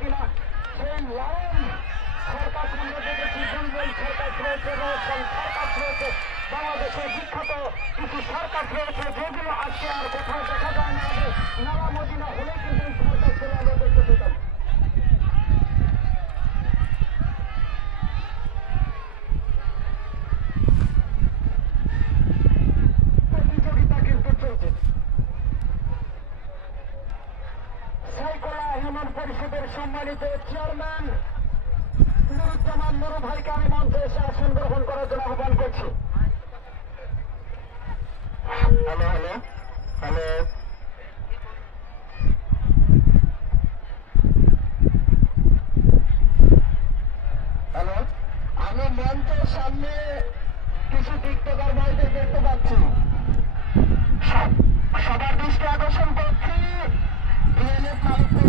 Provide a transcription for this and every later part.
কিনা? সেই লড়াই সরকার আমরা দেখেছি জঙ্গল সরকার রয়েছে রয়েছেন সরকার রয়েছে। বাংলাদেশে বিখ্যাত কিছু সরকার রয়েছে যেগুলো আজকে আর কোথাও দেখা যায় না। নানা মদিনা হলে কিন্তু সাইকোলা পরিষদের সম্মানিত চেয়ারম্যান, নুরুজ্জামান নুরু ভাইকে আমি মঞ্চে এসে আসন গ্রহণ করার জন্য আহ্বান করছি। Hello hello hello. হ্যালো, আমি মঞ্চের সামনে কিছু টিকটকার ভাইদের দেখতে পাচ্ছি। সবার দৃষ্টি আকর্ষণ করছি। মালিকুল্লাহ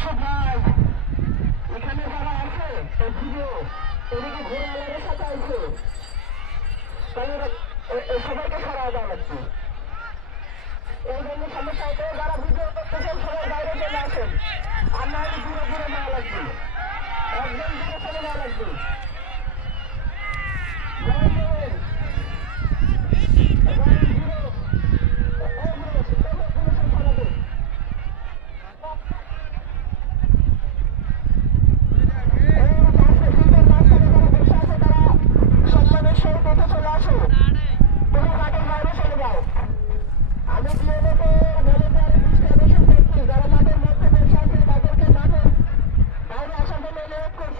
মাসুদ ভাই এখানে যারা আছে এই ভিডিও এদিকে ঘুরে আলাদের সাথে আছে তাহলে সবাইকে সরা যাওয়া লাগছে এই জন্য সমস্যা হতো যারা ভিডিও করতেছেন সবাই বাইরে চলে আসেন আর না দূরে দূরে নেওয়া লাগবে একদম দূরে চলে নেওয়া লাগবে